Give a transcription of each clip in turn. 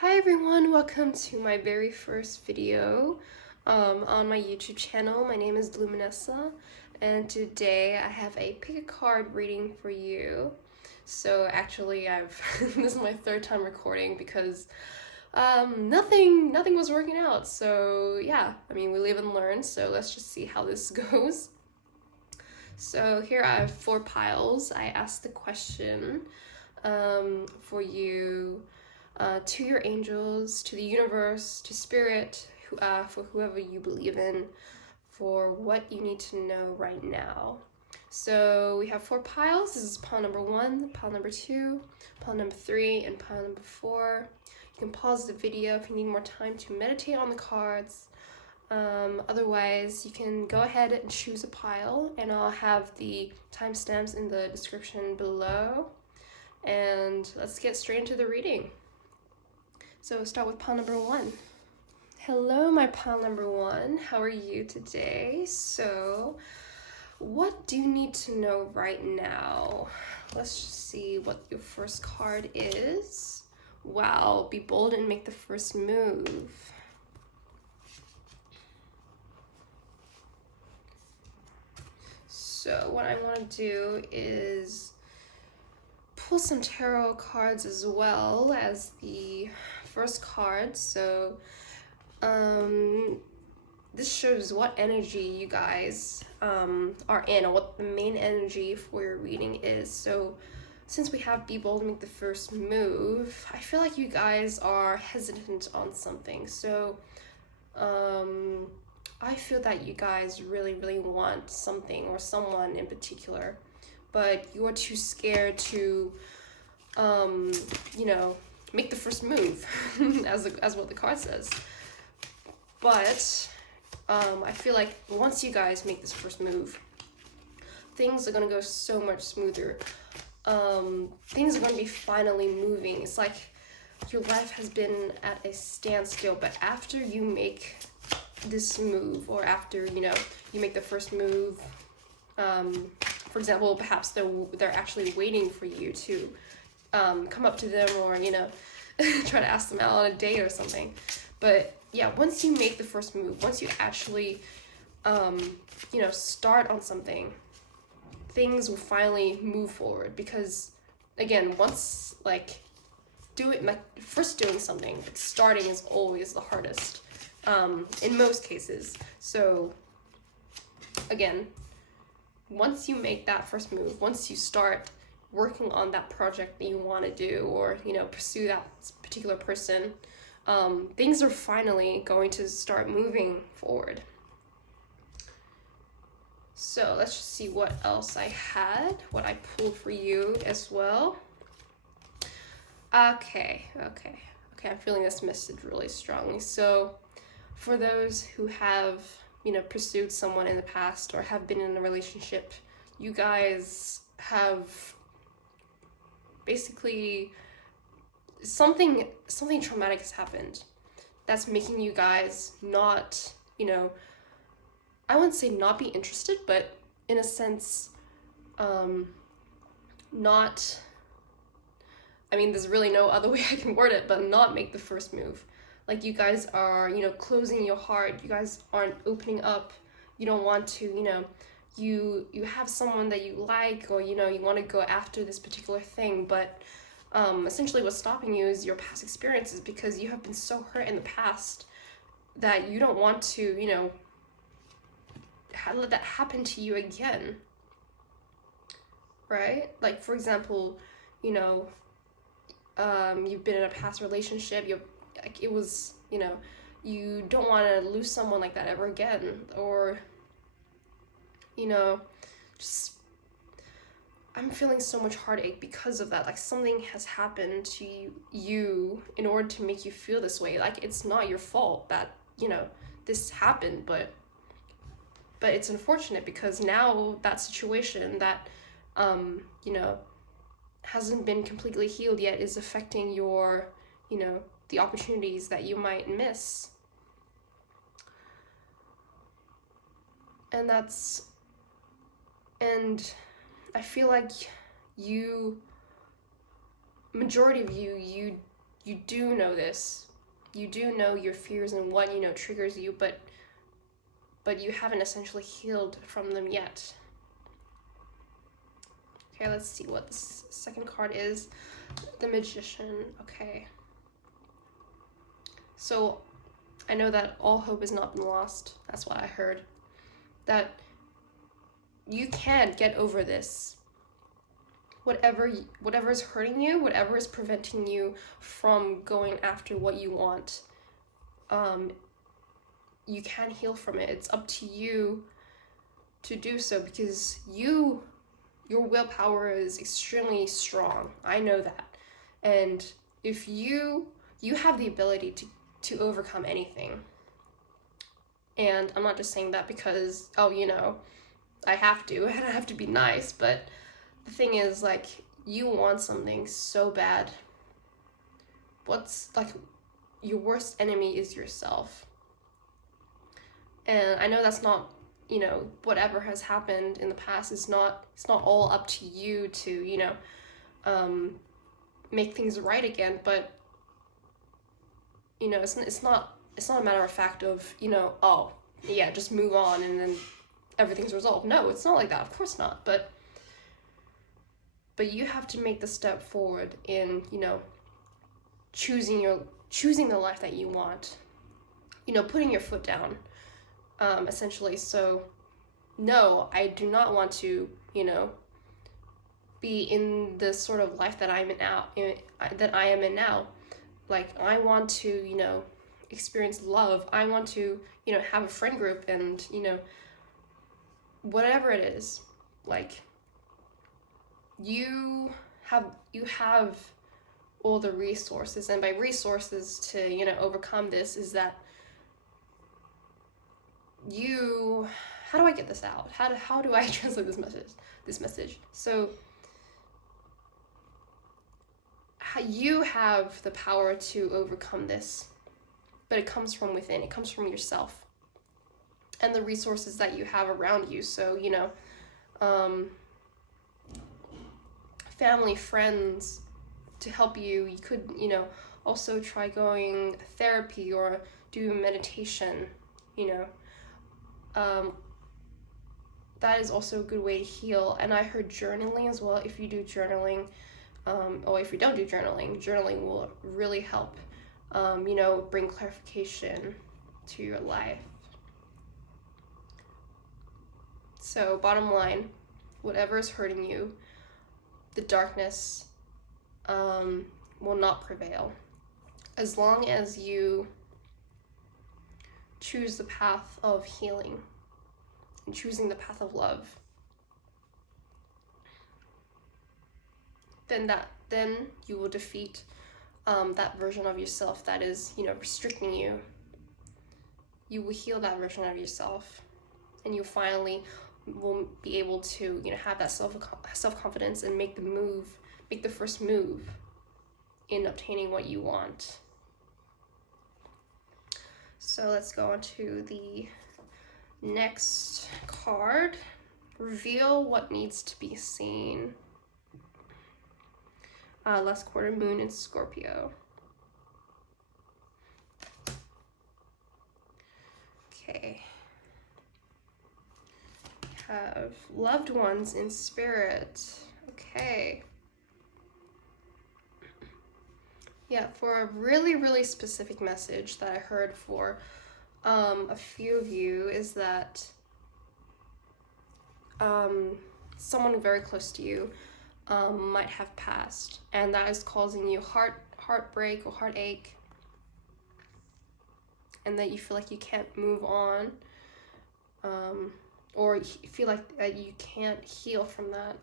Hi everyone, welcome to my very first video on my YouTube channel. My name is Luminessa, and today I have a pick a card reading for you. So actually this is my third time recording because nothing was working out. So yeah, I mean, we live and learn, so let's just see how this goes. So here I have 4 piles. I asked the question for you, to your angels, to the universe, to spirit, for whoever you believe in, for what you need to know right now. So we have 4 piles. This is pile number 1, pile number 2, pile number 3, and pile number 4. You can pause the video if you need more time to meditate on the cards. Otherwise, you can go ahead and choose a pile, and I'll have the timestamps in the description below. And let's get straight into the reading. So we'll start with pile number 1. Hello, my pile number 1. How are you today? So, what do you need to know right now? Let's just see what your first card is. Wow, be bold and make the first move. So what I want to do is pull some tarot cards as well as the first card. So this shows what energy you guys are in, or what the main energy for your reading is. So since we have be bold and make the first move, I feel like you guys are hesitant on something. So I feel that you guys really want something or someone in particular, but you're too scared to make the first move as what the card says. But I feel like once you guys make this first move, things are gonna go so much smoother. Things are gonna be finally moving. It's like your life has been at a standstill, but after you make this move, or after you make the first move, for example, perhaps they're actually waiting for you to come up to them, or try to ask them out on a date or something. But yeah, once you make the first move, once you actually start on something, things will finally move forward. Because again, once first doing something, starting is always the hardest in most cases. So again, once you make that first move, once you start working on that project that you want to do, or pursue that particular person, things are finally going to start moving forward. So let's just see what else I had, what I pulled for you as well. Okay, I'm feeling this message really strongly. So for those who have pursued someone in the past, or have been in a relationship, you guys have basically something traumatic has happened that's making you guys not, I wouldn't say not be interested, but in a sense, not, I mean, there's really no other way I can word it, but not make the first move. Like, you guys are, closing your heart. You guys aren't opening up. You don't want to, you have someone that you like, or, you want to go after this particular thing, but essentially what's stopping you is your past experiences, because you have been so hurt in the past that you don't want to, let that happen to you again, right? Like, for example, you've been in a past relationship, it was, you don't want to lose someone like that ever again, or, just, I'm feeling so much heartache because of that. Like, something has happened to you in order to make you feel this way. Like, it's not your fault that, this happened, but it's unfortunate, because now that situation that, hasn't been completely healed yet is affecting your, the opportunities that you might miss. And I feel like majority of you you do know this. You do know your fears and what, you know, triggers you, but you haven't essentially healed from them yet. Okay, let's see what this second card is. The Magician. Okay. So I know that all hope has not been lost. That's what I heard. That you can get over this. Whatever is hurting you, whatever is preventing you from going after what you want, you can heal from it. It's up to you to do so, because your willpower is extremely strong. I know that. And if you have the ability to overcome anything. And I'm not just saying that because, oh, you know, I have to, and I have to be nice, but the thing is, like, you want something so bad. What's, like, your worst enemy is yourself. And I know that's not, you know, whatever has happened in the past is not, it's not all up to you to, you know, make things right again, but, you know, it's not a matter of fact of, you know, oh, yeah, just move on and then everything's resolved. No, it's not like that. Of course not. But you have to make the step forward in, you know, choosing the life that you want. You know, putting your foot down, essentially. So, no, I do not want to, you know, be in the sort of life that I am in now. Like, I want to, you know, experience love. I want to, you know, have a friend group and, you know, whatever it is. Like, you have all the resources, and by resources to, you know, overcome this is that how do I get this out? How do I translate this message? So you have the power to overcome this, but it comes from within. It comes from yourself and the resources that you have around you. So, you know, family, friends to help you. You could, you know, also try going therapy or do meditation, you know. That is also a good way to heal. And I heard journaling as well. If you do journaling, or if you don't do journaling will really help, you know, bring clarification to your life. So bottom line, whatever is hurting you, the darkness will not prevail. As long as you choose the path of healing and choosing the path of love, then you will defeat that version of yourself that is, you know, restricting you. You will heal that version of yourself, and you finally will be able to, you know, have that self-confidence and make the first move in obtaining what you want. So let's go on to the next card. Reveal what needs to be seen. Last quarter moon in Scorpio. Okay. Have loved ones in spirit. Okay. Yeah, for a really, really specific message that I heard for a few of you is that someone very close to you might have passed, and that is causing you heartbreak or heartache, and that you feel like you can't move on, or you feel like that you can't heal from that,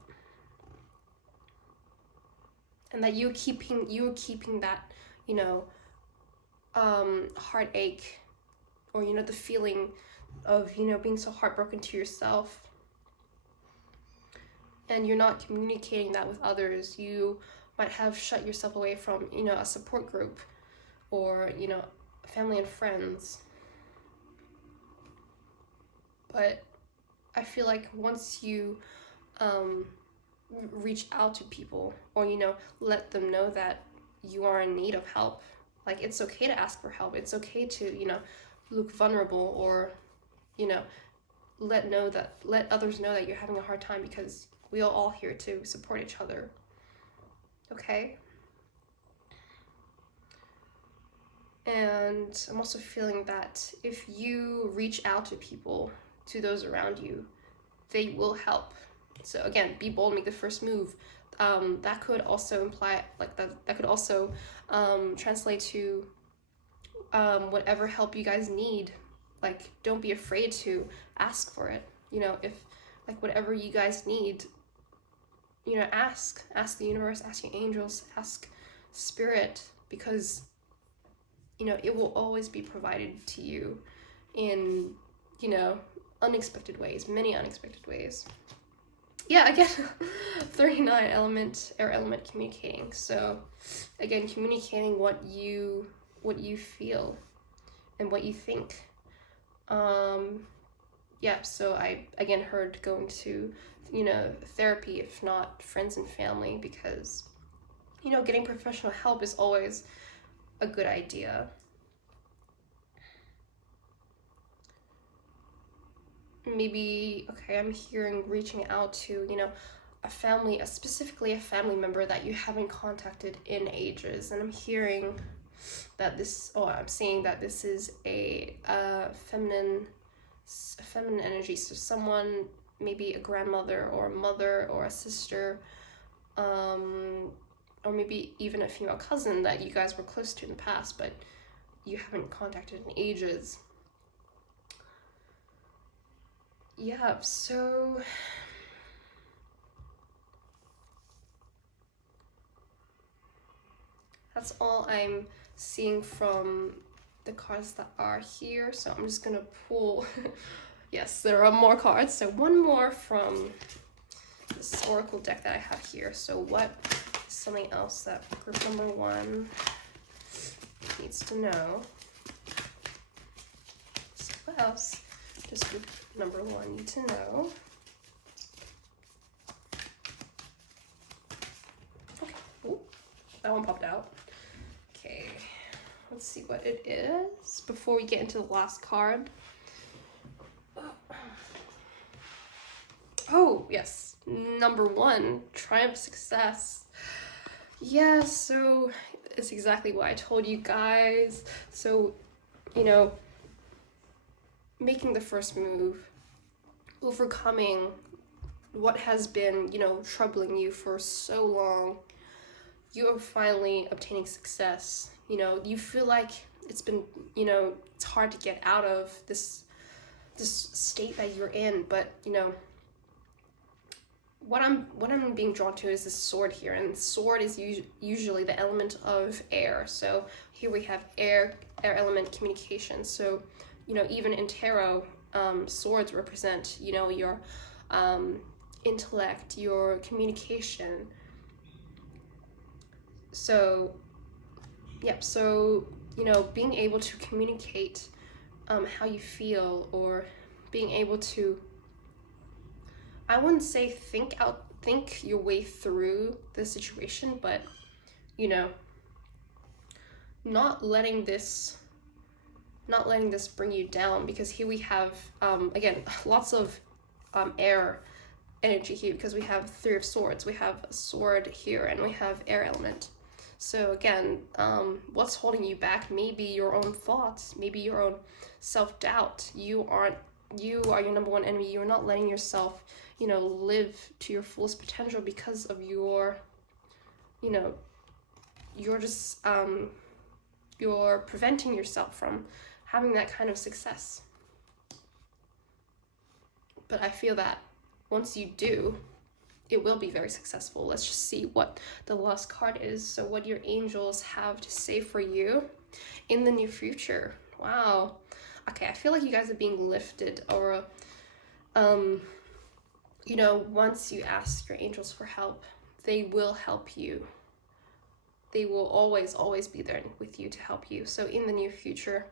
and that you're keeping that, you know, heartache, or, you know, the feeling of, you know, being so heartbroken to yourself, and you're not communicating that with others. You might have shut yourself away from, you know, a support group, or, you know, family and friends. But I feel like once you reach out to people, or, you know, let them know that you are in need of help. Like, it's okay to ask for help. It's okay to, you know, look vulnerable, or, you know, let others know that you're having a hard time, because we are all here to support each other. Okay? And I'm also feeling that if you reach out to people, to those around you, they will help. So again, be bold, make the first move. That could also imply, like, that could also translate to whatever help you guys need. Like, don't be afraid to ask for it. You know, if, like, whatever you guys need, you know, ask the universe, ask your angels, ask spirit, because, you know, it will always be provided to you in, you know, unexpected ways, many unexpected ways. Yeah, again, 39 air element, communicating. So again, communicating what you feel and what you think. Yeah, so I again heard going to, you know, therapy, if not friends and family, because, you know, getting professional help is always a good idea. Maybe, okay, I'm hearing reaching out to, you know, specifically a family member that you haven't contacted in ages. And I'm hearing that I'm seeing that this is a feminine energy. So someone, maybe a grandmother or a mother or a sister, or maybe even a female cousin that you guys were close to in the past, but you haven't contacted in ages. Yeah, so that's all I'm seeing from the cards that are here. So I'm just gonna pull, yes, there are more cards. So one more from this oracle deck that I have here. So what is something else that group number 1 needs to know? So what else does group number 1 need to know? Okay, ooh, that one popped out. Okay, let's see what it is before we get into the last card. Oh, yes, number 1, triumph, success. Yeah, so it's exactly what I told you guys. So, you know, making the first move, overcoming what has been, you know, troubling you for so long, you are finally obtaining success. You know, you feel like it's been, you know, it's hard to get out of this state that you're in, but, you know, what I'm being drawn to is this sword here, and sword is usually the element of air. So here we have air element, communication. So, you know, even in tarot, swords represent, you know, your intellect, your communication. So, yep, so, you know, being able to communicate how you feel, or being able to, I wouldn't say think your way through the situation, but, you know, not letting this bring you down, because here we have, again, lots of air energy here, because we have 3 of swords, we have a sword here, and we have air element. So again, what's holding you back? Maybe your own thoughts, maybe your own self-doubt. You are your number 1 enemy. You're not letting yourself, you know, live to your fullest potential because of your, you know, you're just, you're preventing yourself from having that kind of success. But I feel that once you do, it will be very successful. Let's just see what the last card is. So what your angels have to say for you in the near future. Wow. Okay, I feel like you guys are being lifted, or you know, once you ask your angels for help, they will help you. They will always be there with you to help you. So in the near future,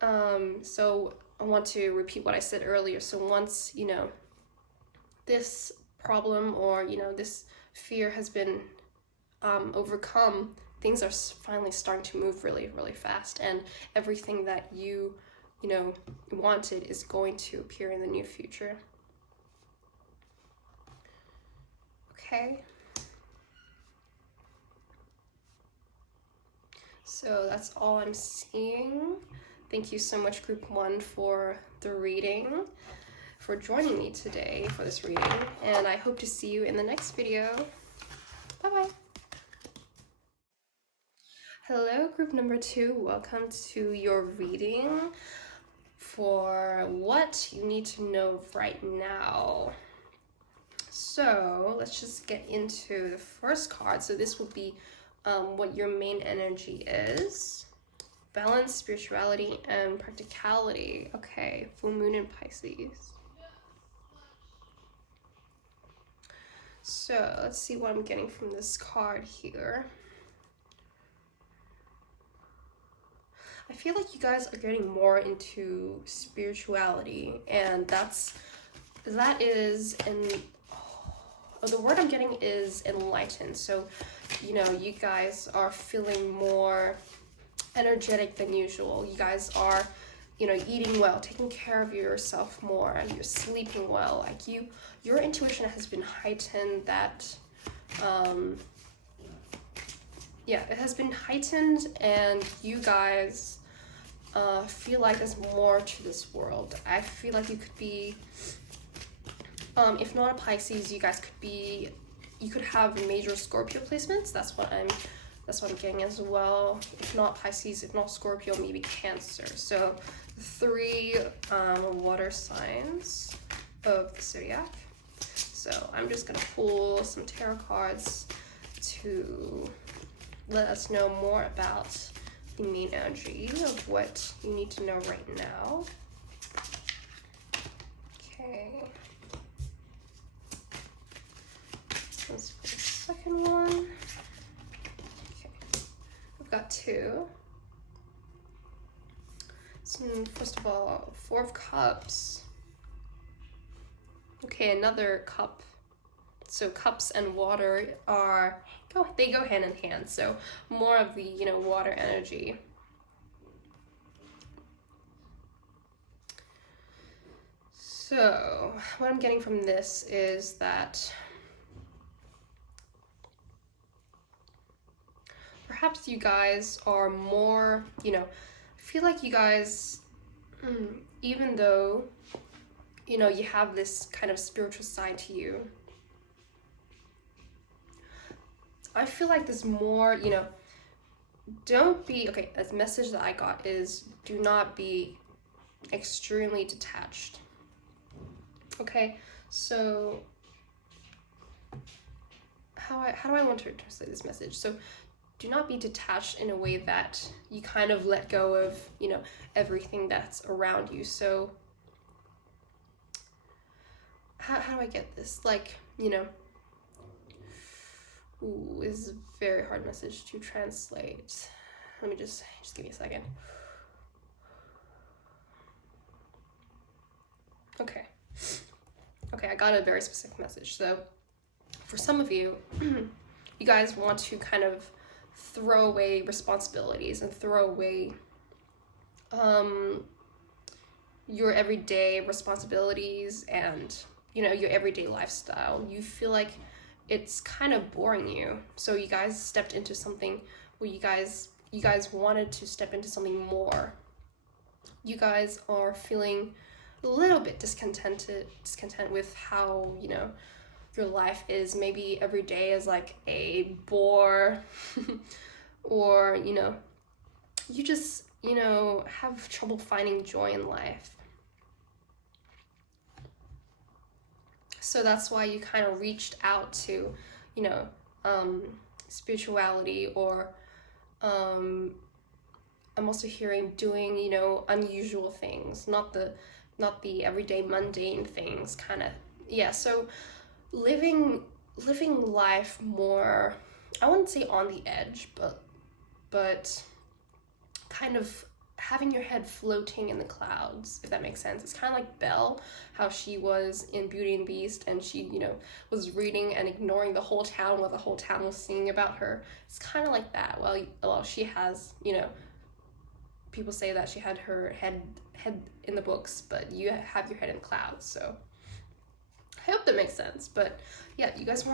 so I want to repeat what I said earlier. So once, you know, this problem, or, you know, this fear has been overcome, things are finally starting to move really, really fast, and everything that you know, wanted is going to appear in the near future. Okay. So that's all I'm seeing. Thank you so much, Group 1, for the reading, for joining me today for this reading, and I hope to see you in the next video. Bye-bye. Hello, Group number 2. Welcome to your reading for what you need to know right now. So let's just get into the first card. So this will be what your main energy is. Balance, spirituality, and practicality. Okay, full moon in Pisces. So let's see what I'm getting from this card here. I feel like you guys are getting more into spirituality, and that is, and the word I'm getting is enlightened. So, you know, you guys are feeling more energetic than usual. You guys are, you know, eating well, taking care of yourself more, you're sleeping well. Like your intuition has been heightened. That yeah, it has been heightened, and you guys feel like there's more to this world. I feel like you could be, if not a Pisces, you guys could be, you could have major Scorpio placements. That's what I'm getting as well. If not Pisces, if not Scorpio, maybe Cancer. So 3 water signs of the zodiac. So I'm just gonna pull some tarot cards to let us know more about the main energy of what you need to know right now. Okay. Let's put the second one. Okay. We've got 2. So first of all, 4 of Cups. Okay, another cup. So cups and water they go hand in hand. So more of the, you know, water energy. So what I'm getting from this is that perhaps you guys are more, you know, feel like you guys, even though, you know, you have this kind of spiritual side to you, I feel like there's more, you know, don't be, okay, a message that I got is do not be extremely detached. Okay, so how do I want to translate this message? So do not be detached in a way that you kind of let go of, you know, everything that's around you. So how do I get this? Like, you know, ooh, this is a very hard message to translate. Let me just give me a second. Okay, I got a very specific message. So for some of you, you guys want to kind of throw away responsibilities and throw away your everyday responsibilities and, you know, your everyday lifestyle. You feel like it's kind of boring you. So you guys stepped into something where you guys wanted to step into something more. You guys are feeling a little bit discontent with how, you know, your life is. Maybe every day is like a bore or, you know, you just, you know, have trouble finding joy in life. So that's why you kind of reached out to, you know, spirituality, or I'm also hearing doing, you know, unusual things, not the everyday mundane things, kind of. Yeah, so living life more, I wouldn't say on the edge, but kind of having your head floating in the clouds, if that makes sense. It's kind of like Belle, how she was in Beauty and the Beast, and she, you know, was reading and ignoring the whole town while the whole town was singing about her. It's kind of like that. Well, she has, you know, people say that she had her head in the books, but you have your head in the clouds. So I hope that makes sense. But yeah, you guys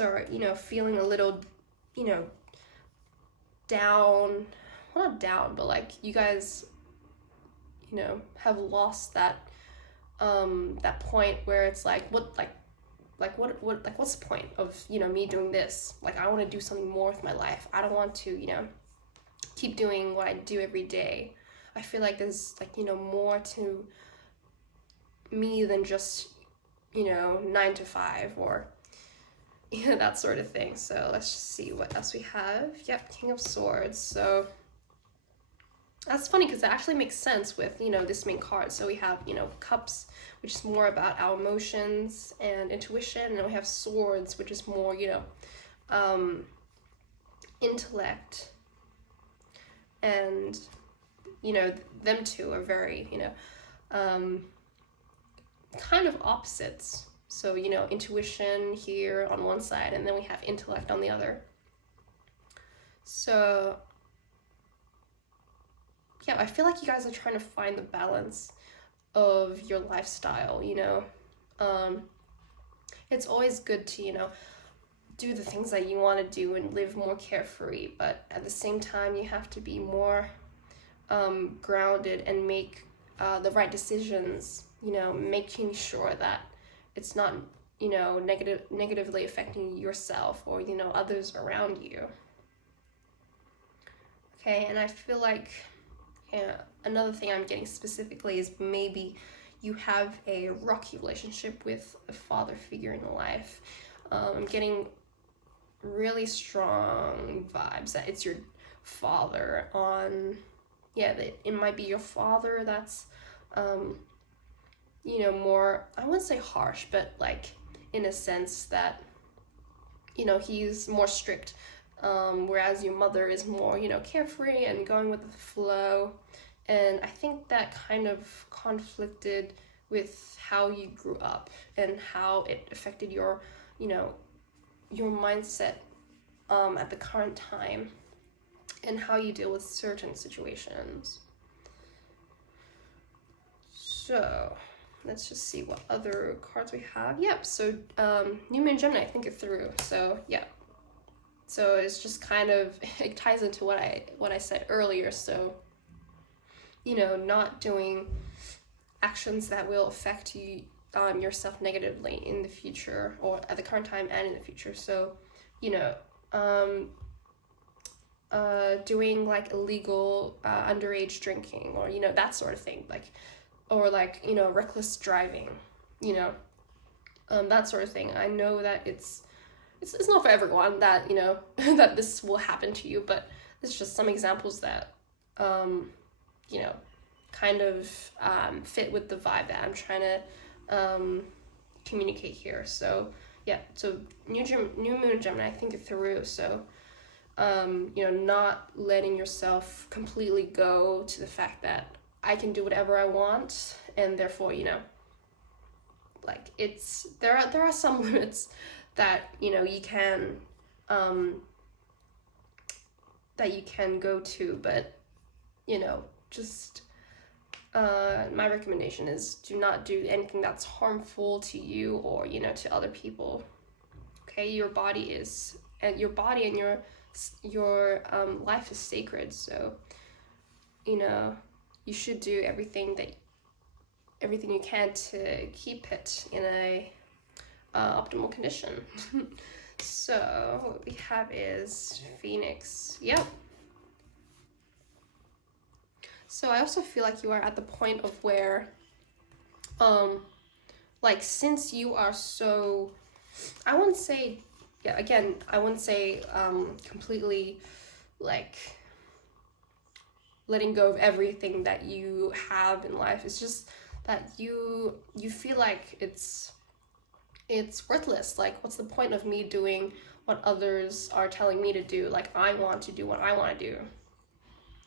are, you know, feeling a little, you know, down. Well, not down, but like you guys, you know, have lost that that point where it's like what's the point of, you know, me doing this? Like, I want to do something more with my life. I don't want to, you know, keep doing what I do every day. I feel like there's, like, you know, more to me than just, you know, 9 to 5 or, you know, that sort of thing. So let's just see what else we have. Yep, King of Swords. So that's funny because it actually makes sense with, you know, this main card. So we have, you know, Cups, which is more about our emotions and intuition, and then we have Swords, which is more, you know, intellect. And, you know, them two are very, you know, kind of opposites. So, you know, intuition here on one side, and then we have intellect on the other. So yeah, I feel like you guys are trying to find the balance of your lifestyle, you know. It's always good to, you know, do the things that you want to do and live more carefree, but at the same time you have to be more grounded and make the right decisions, you know, making sure that it's not, you know, negatively affecting yourself or, you know, others around you. Okay, and I feel like, yeah, another thing I'm getting specifically is maybe you have a rocky relationship with a father figure in your life. I'm getting really strong vibes that it's your father on, yeah, that it might be your father that's, you know, more, I wouldn't say harsh, but like in a sense that, you know, he's more strict, whereas your mother is more, you know, carefree and going with the flow. And I think that kind of conflicted with how you grew up and how it affected your, you know, your mindset at the current time and how you deal with certain situations. So let's just see what other cards we have. Yep, so New Moon Gemini, I think it through. So yeah, so it's just kind of, it ties into what I said earlier. So, you know, not doing actions that will affect you yourself negatively in the future or at the current time and in the future. So, you know, doing like illegal underage drinking or, you know, that sort of thing, like, or like, you know, reckless driving, you know, that sort of thing. I know that it's not for everyone that, you know, that this will happen to you, but it's just some examples that, you know, kind of fit with the vibe that I'm trying to communicate here. So yeah, so New Moon Gemini, I think it through. So you know, not letting yourself completely go to the fact that I can do whatever I want, and therefore, you know, like it's there are some limits that, you know, you can go to, but, you know, just my recommendation is do not do anything that's harmful to you or, you know, to other people. Okay, your body and your life is sacred, so, you know, you should do everything you can to keep it in a optimal condition. So what we have is Phoenix. Yep. So I also feel like you are at the point of where, like, since you are so, I wouldn't say, yeah, again, I wouldn't say completely, like, letting go of everything that you have in life. It's just that you feel like it's worthless. Like, what's the point of me doing what others are telling me to do? Like, I want to do what I want to do,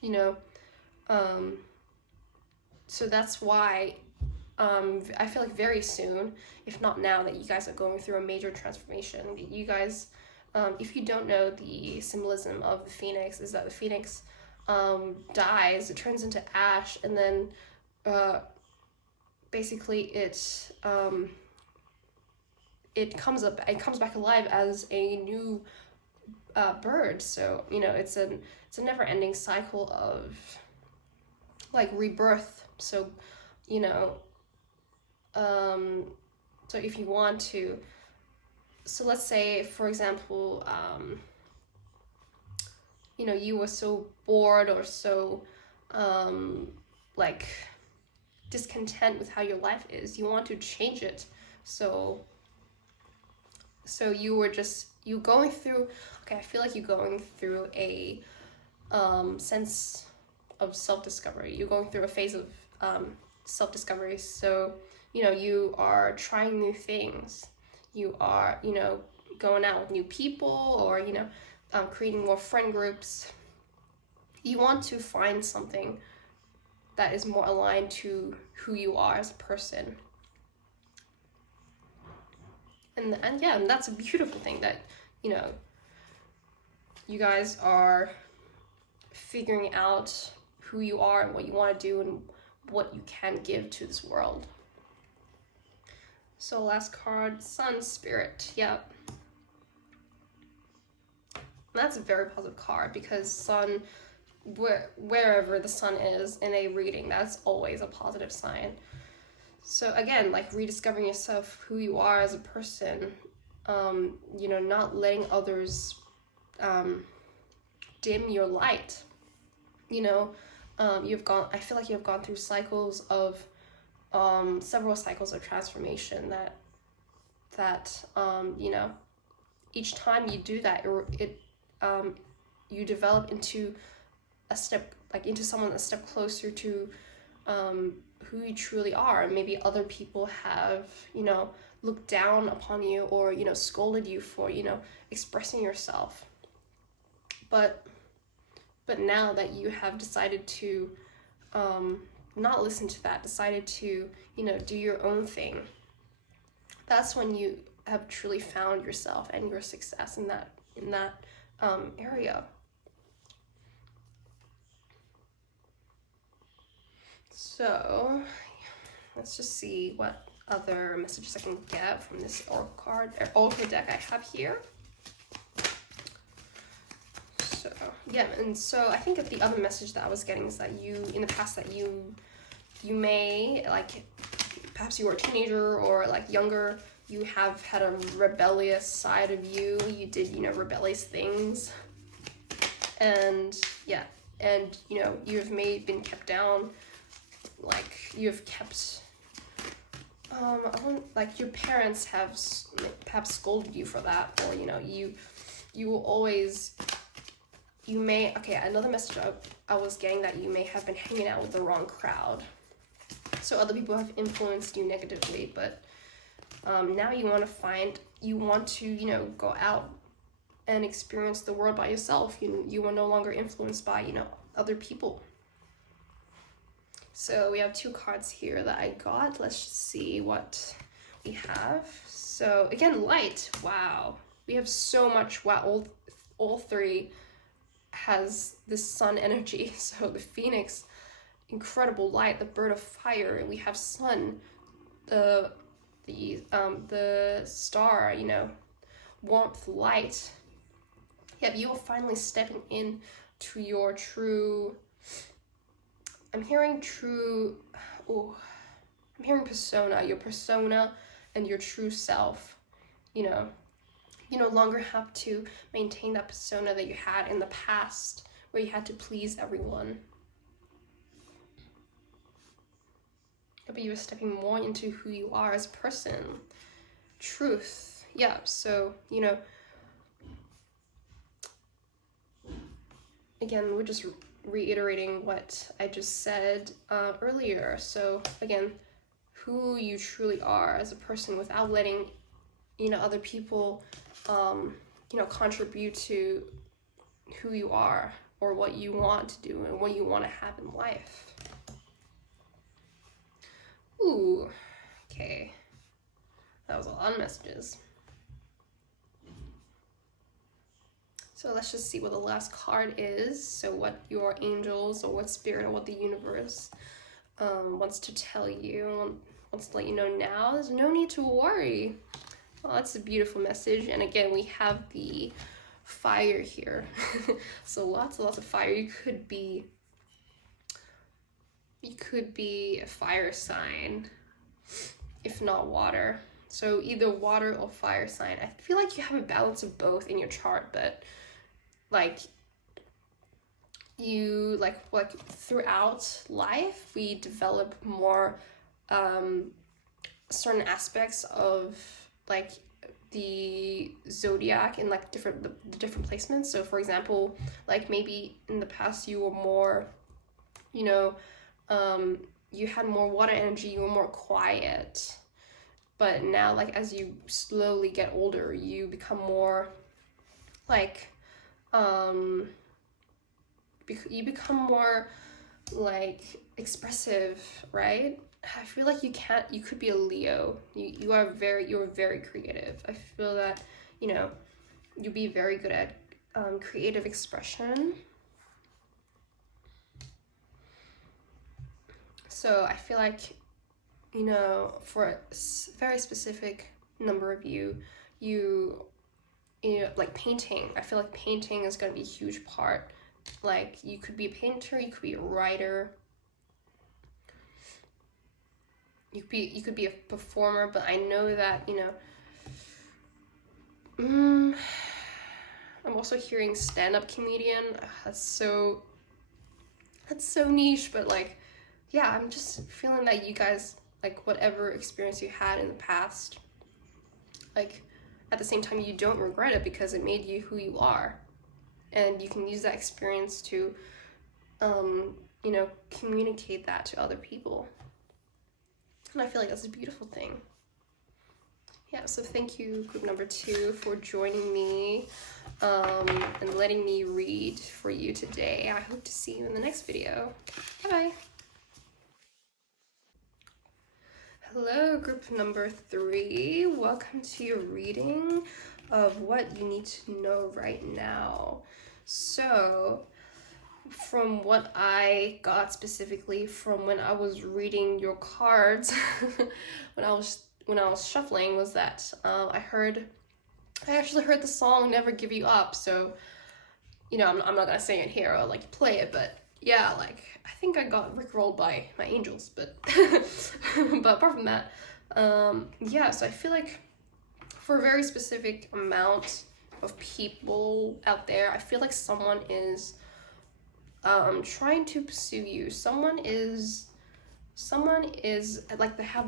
you know? So that's why I feel like very soon, if not now, that you guys are going through a major transformation. You guys, if you don't know, the symbolism of the phoenix is that the phoenix dies, it turns into ash, and then basically it comes back alive as a new bird. So it's a never-ending cycle of like rebirth. So so if you want to, so let's say, for example, you were so bored or so like discontent with how your life is, you want to change it. So you going through, okay, I feel like you're going through a sense of self-discovery. You're going through a phase of self-discovery. So you are trying new things. You are going out with new people, or creating more friend groups. You want to find something that is more aligned to who you are as a person. And yeah, and that's a beautiful thing, that you guys are figuring out who you are and what you want to do and what you can give to this world. So last card, Sun Spirit. Yep. That's a very positive card, because sun, wherever the sun is in a reading, that's always a positive sign. So again, like rediscovering yourself, who you are as a person, not letting others dim your light. I feel like you've gone through cycles of several cycles of transformation that each time you do that, you develop into someone a step closer to who you truly are. And maybe other people have looked down upon you, or scolded you for expressing yourself, but now that you have decided to not listen to that, decided to do your own thing, that's when you have truly found yourself and your success in that area. So let's just see what other messages I can get from this oracle deck I have here. So yeah, and so I think that the other message that I was getting is that in the past, that you may, like, perhaps you were a teenager or like younger, you have had a rebellious side of you. You did rebellious things, and yeah, and you have been kept down. Like, you've kept like your parents have perhaps scolded you for that, or you will always, another message I was getting, that you may have been hanging out with the wrong crowd, so other people have influenced you negatively. But now you want to go out and experience the world by yourself. You are no longer influenced by other people. So we have two cards here that I got. Let's just see what we have. So again, light. Wow, we have so much. Wow, all three has this sun energy. So the phoenix, incredible light. The bird of fire. We have sun. The star. Warmth, light. Yep, you are finally stepping in to your true. I'm hearing persona, your persona and your true self. You no longer have to maintain that persona that you had in the past, where you had to please everyone. But you are stepping more into who you are as a person. Truth. Yeah, so, again, we're just reiterating what I just said earlier. So again, who you truly are as a person, without letting other people contribute to who you are. or what you want to do and what you want to have in life. Ooh, okay. That was a lot of messages. So let's just see what the last card is. So what your angels or what spirit or what the universe wants to tell you, wants to let you know now. There's no need to worry. Well, that's a beautiful message. And again, we have the fire here. So lots and lots of fire. You could be a fire sign, if not water. So either water or fire sign. I feel like you have a balance of both in your chart, but like you like throughout life we develop more certain aspects of like the zodiac in like the different placements. So for example, like maybe in the past you were more, you know, you had more water energy, you were more quiet, but now like as you slowly get older you become more like you become more like expressive, right? I feel like you could be a Leo. You're very creative. I feel that, you know, you'll be very good at creative expression. So I feel like, you know, for a very specific number of you know, like painting. I feel like painting is going to be a huge part. Like you could be a painter, you could be a writer, you could be a performer, but I know that, you know, I'm also hearing stand-up comedian. That's so niche, but like, yeah, I'm just feeling that you guys, like whatever experience you had in the past, like at the same time you don't regret it because it made you who you are, and you can use that experience to you know, communicate that to other people, and I feel like that's a beautiful thing. Yeah, so thank you group number 2 for joining me and letting me read for you today. I hope to see you in the next video. Bye bye. Hello, group number 3. Welcome to your reading of what you need to know right now. So, from what I got specifically from when I was reading your cards, when I was shuffling, was that I actually heard the song "Never Give You Up." So, you know, I'm not gonna sing it here or like play it, but yeah, like I think I got rickrolled by my angels, but but apart from that, yeah, so I feel like for a very specific amount of people out there, I feel like someone is trying to pursue you. Someone is like they have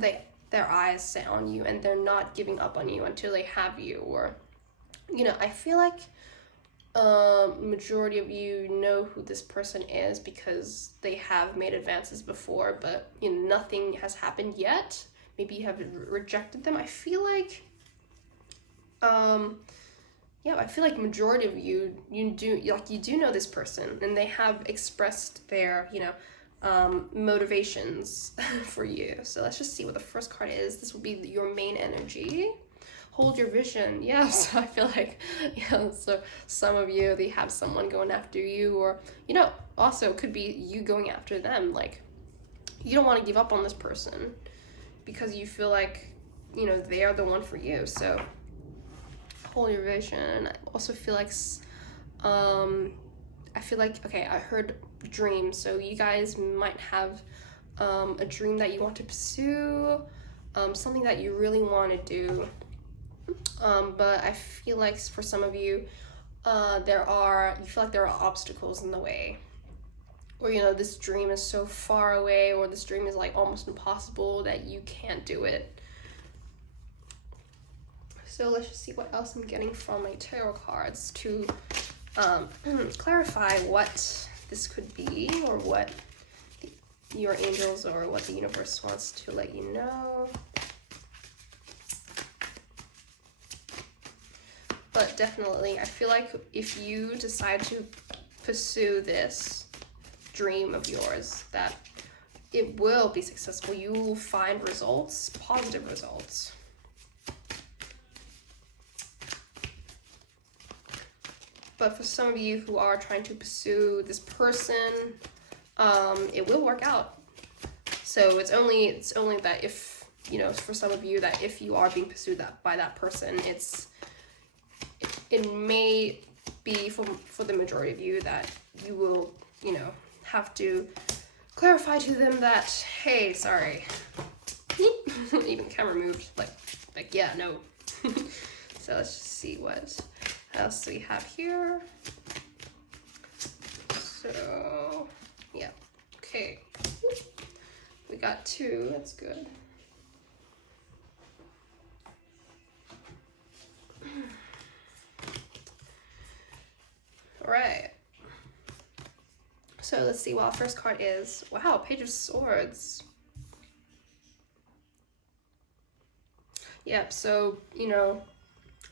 their eyes set on you and they're not giving up on you until they have you. Or, you know, I feel like majority of you know who this person is because they have made advances before, but you know, nothing has happened yet. Maybe you have rejected them. I feel like yeah, I feel like majority of you do know this person, and they have expressed their, you know, motivations for you. So let's just see what the first card is. This will be your main energy. Hold your vision. Yeah, so I feel like, yeah, so some of you, they have someone going after you, or, you know, also it could be you going after them. Like, you don't want to give up on this person because you feel like, you know, they are the one for you. So hold your vision. I also feel like, okay, I heard dreams. So you guys might have a dream that you want to pursue, something that you really want to do. But I feel like for some of you, you feel like there are obstacles in the way, or, you know, this dream is so far away, or this dream is like almost impossible that you can't do it. So let's just see what else I'm getting from my tarot cards to clarify what this could be, or what your angels or what the universe wants to let you know. But definitely, I feel like if you decide to pursue this dream of yours, that it will be successful. You will find results, positive results. But for some of you who are trying to pursue this person, it will work out. So it's only that if, you know, for some of you, that if you are being pursued by that person, it may be for the majority of you that you will, you know, have to clarify to them that, hey, sorry. Even camera moved, like yeah, no. So let's just see what else we have here. So yeah, okay, we got 2, that's good. All right, so let's see what our first card is. Wow, Page of Swords. Yep, so, you know,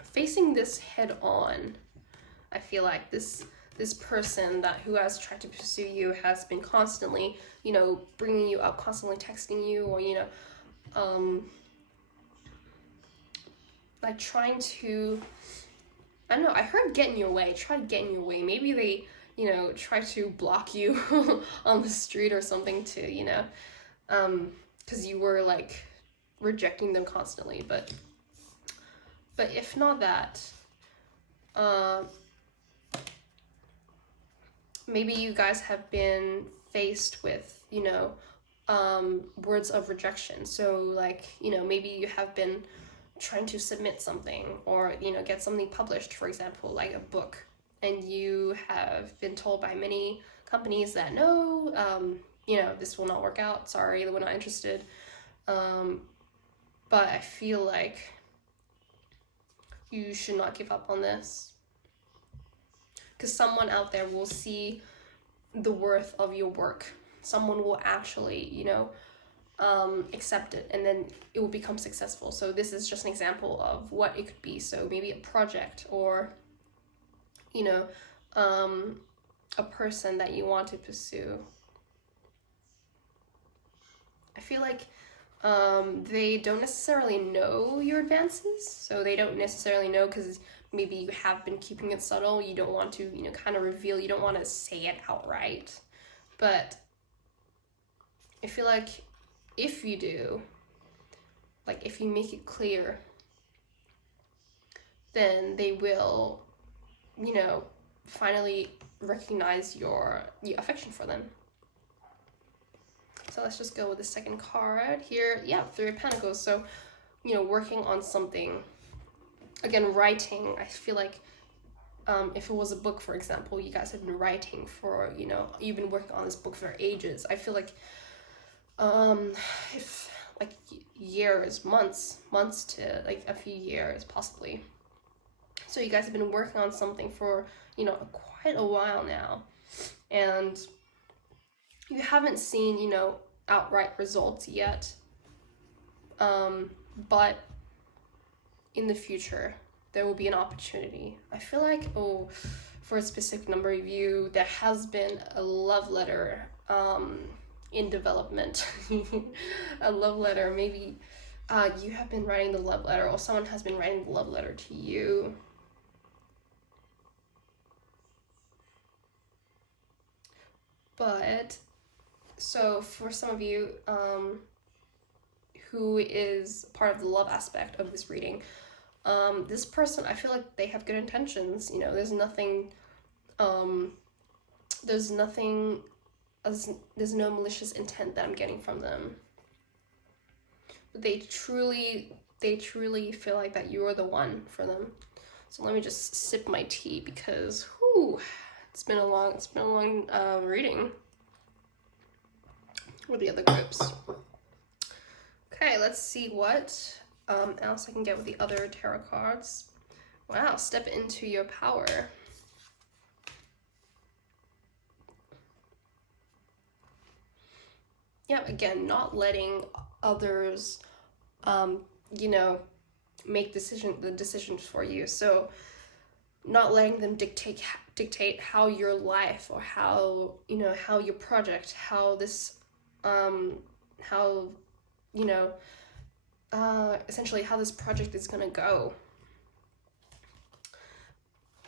facing this head on, I feel like this person who has tried to pursue you has been constantly, you know, bringing you up, constantly texting you, or, you know, like trying to, I don't know, I heard get in your way, try to get in your way. Maybe they, you know, try to block you on the street or something to, you know, because you were like rejecting them constantly. But if not that, maybe you guys have been faced with, you know, words of rejection. So like, you know, maybe you have been trying to submit something, or, you know, get something published, for example, like a book, and you have been told by many companies that no, you know, this will not work out, sorry, we're not interested. But I feel like you should not give up on this, because someone out there will see the worth of your work. Someone will actually, you know, accept it, and then it will become successful. So this is just an example of what it could be. So maybe a project, or, you know, a person that you want to pursue. I feel like they don't necessarily know your advances, so they don't necessarily know, because maybe you have been keeping it subtle. You don't want to, you know, kind of reveal, you don't want to say it outright. But I feel like if you do, like if you make it clear, then they will, you know, finally recognize your affection for them. So let's just go with the second card here. Yeah, 3 of Pentacles. So, you know, working on something. Again, writing. I feel like if it was a book, for example, you guys have been writing for, you know, you've been working on this book for ages. I feel like if like years, months to like a few years possibly. So you guys have been working on something for, you know, quite a while now, and you haven't seen, you know, outright results yet, but in the future there will be an opportunity. I feel like, oh, for a specific number of you, there has been a love letter in development. A love letter, maybe you have been writing the love letter, or someone has been writing the love letter to you. But so for some of you who is part of the love aspect of this reading, this person, I feel like they have good intentions. You know, there's no malicious intent that I'm getting from them. But they truly feel like that you are the one for them. So let me just sip my tea, because whew, it's been a long reading with the other groups. Okay, let's see what else I can get with the other tarot cards. Wow, step into your power. Yeah, again, not letting others, you know, make the decisions for you. So not letting them dictate dictate how your life, or how, how your project, how this, how, essentially how this project is gonna go.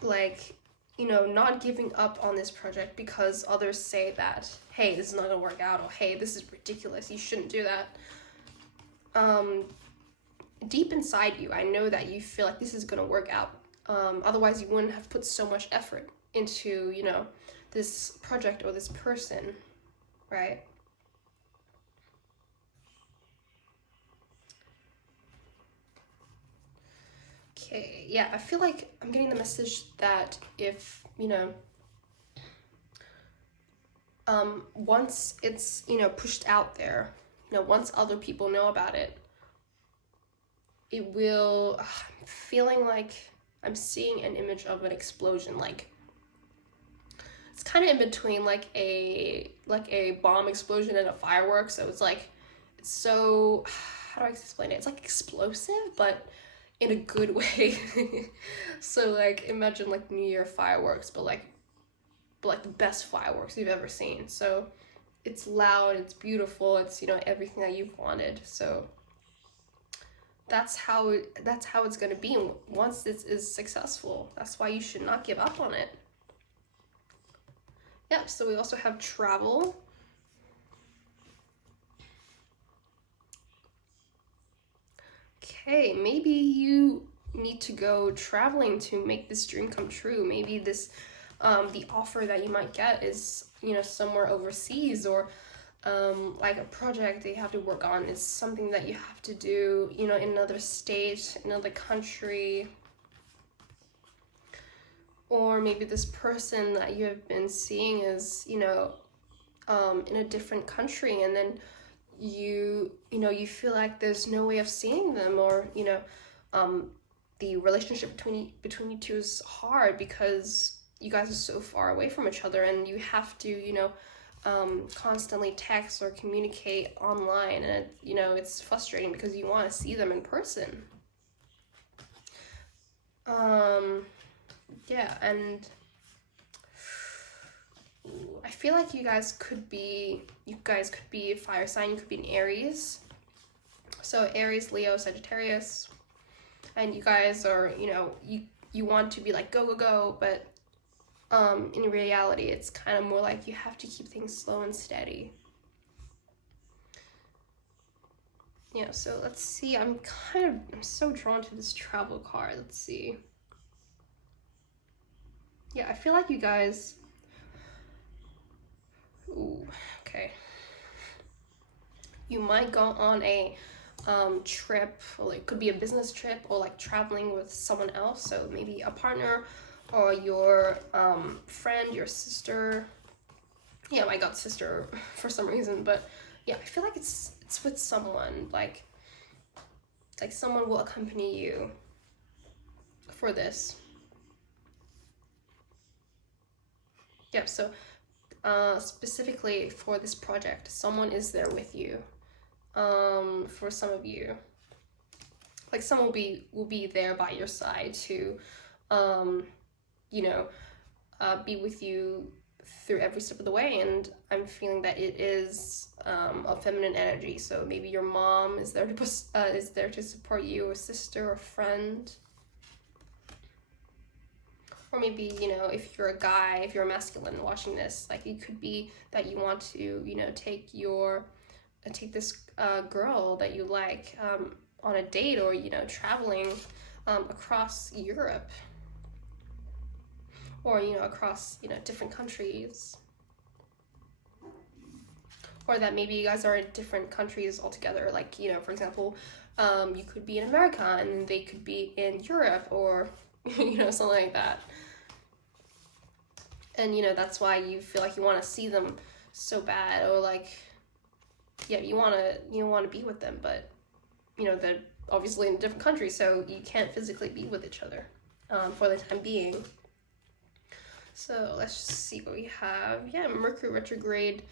Like, not giving up on this project because others say that, hey, this is not gonna work out, or hey, this is ridiculous, you shouldn't do that. Deep inside you, I know that you feel like this is gonna work out. Otherwise, you wouldn't have put so much effort into, this project or this person, right? Okay, yeah, I feel like I'm getting the message that if, once it's, pushed out there, once other people know about it, it will, I'm feeling like I'm seeing an image of an explosion. Like, it's kind of in between like a bomb explosion and a firework. So it's like, it's so, how do I explain it? It's like explosive, but in a good way. So like, imagine like New Year fireworks, but like the best fireworks you've ever seen. So it's loud, it's beautiful, it's, everything that you've wanted. So that's how it's going to be once this is successful. That's why you should not give up on it. Yeah, so we also have travel. Okay, maybe you need to go traveling to make this dream come true. Maybe this, the offer that you might get is, somewhere overseas, or like a project that you have to work on is something that you have to do, in another state, another country. Or maybe this person that you have been seeing is, in a different country, and then you feel like there's no way of seeing them, or, the relationship between you two is hard because you guys are so far away from each other, and you have to, constantly text or communicate online, and it's frustrating because you want to see them in person. Yeah, and I feel like you guys could be a fire sign. You could be an Aries. So Aries, Leo, Sagittarius, and you guys are, you want to be like go go go, but in reality, it's kind of more like you have to keep things slow and steady. Yeah, so let's see. I'm so drawn to this travel card. Let's see. Yeah, I feel like you guys. Ooh, okay. You might go on a trip, or it could be a business trip, or like traveling with someone else. So maybe a partner, or your friend, your sister. Yeah, my god, sister for some reason, but yeah, I feel like it's with someone, like someone will accompany you for this. Yeah, so specifically for this project, someone is there with you. For some of you, like someone will be there by your side to be with you through every step of the way. And I'm feeling that it is a feminine energy, so maybe your mom is there to support you, or sister, or friend. Or maybe, if you're a guy, if you're a masculine watching this, like it could be that you want to, take this girl that you like on a date, or, traveling across Europe, or, across, different countries. Or that maybe you guys are in different countries altogether. Like, for example, you could be in America and they could be in Europe, or, something like that. And, that's why you feel like you want to see them so bad, or like, yeah, you want to be with them, but, they're obviously in a different country, so you can't physically be with each other for the time being. So let's just see what we have. Yeah, Mercury retrograde,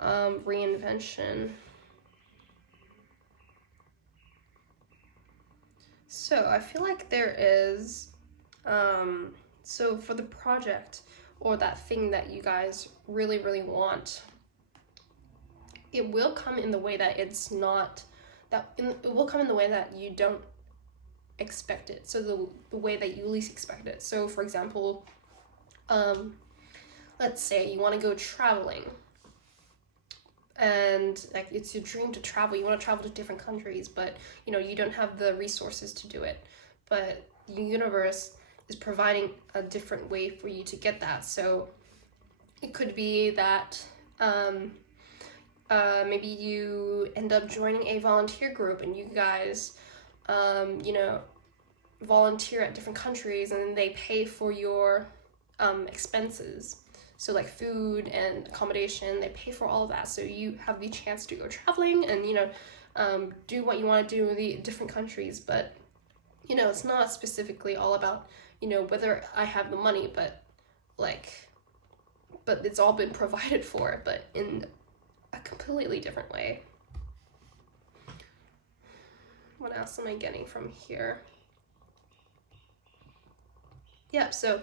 reinvention. So I feel like there is, so for the project, or that thing that you guys really, really want, it will come in the way that it's not, it will come in the way that you don't expect it. So the way that you least expect it. So for example, let's say you want to go traveling, and like it's your dream to travel. You want to travel to different countries, but you know, you don't have the resources to do it. But the universe is providing a different way for you to get that. So it could be that maybe you end up joining a volunteer group, and you guys, you know, volunteer at different countries, and they pay for your expenses. So like food and accommodation, they pay for all of that. So you have the chance to go traveling and, you know, do what you want to do in the different countries. But, you know, it's not specifically all about, you know, whether I have the money, but it's all been provided for, but in a completely different way. What else am I getting from here? Yeah, so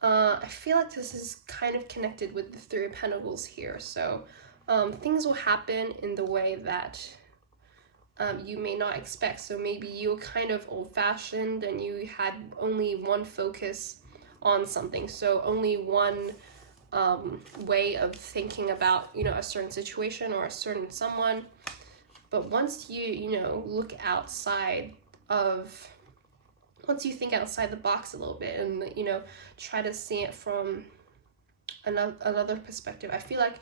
I feel like this is kind of connected with the Three of Pentacles here. So things will happen in the way that you may not expect. So maybe you're kind of old-fashioned and you had only one focus on something. So only one way of thinking about, you know, a certain situation or a certain someone. But once you know, look outside of, once you think outside the box a little bit and, you know, try to see it from another perspective, I feel like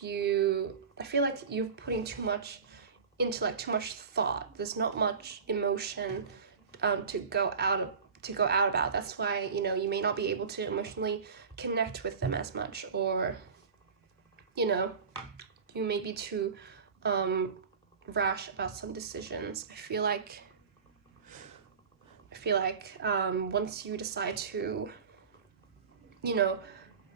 you're putting too much intellect, too much thought. There's not much emotion to go out about. That's why, you know, you may not be able to emotionally connect with them as much, or, you know, you may be too rash about some decisions. I feel like once you decide to, you know,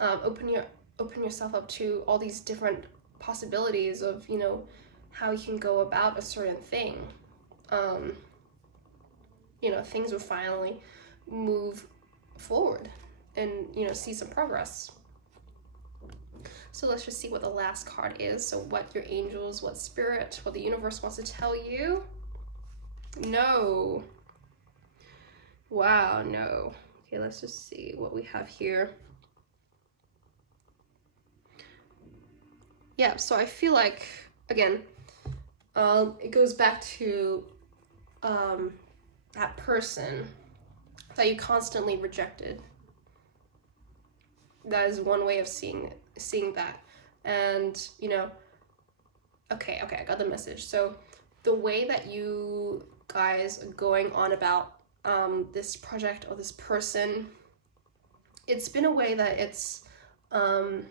open yourself up to all these different possibilities of, you know, how you can go about a certain thing, you know, things will finally move forward and, you know, see some progress. So let's just see what the last card is. So what your angels, what spirit, what the universe wants to tell you. No. Wow, no. Okay, let's just see what we have here. Yeah, so I feel like, again, it goes back to that person that you constantly rejected. That is one way of seeing that. And, you know, okay, I got the message. So the way that you guys are going on about this project or this person, it's been a way that it's how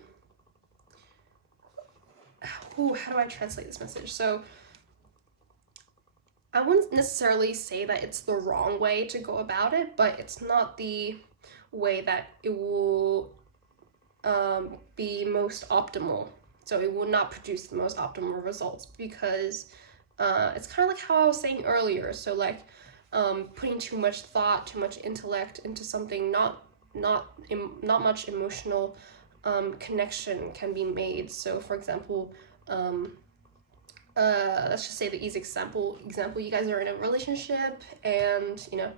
do I translate this message? So I wouldn't necessarily say that it's the wrong way to go about it, but it's not the way that it will be most optimal. So it will not produce the most optimal results, because it's kind of like how I was saying earlier. So like putting too much thought, too much intellect into something, not much emotional connection can be made. So for example, let's just say the easy example, you guys are in a relationship, and you know,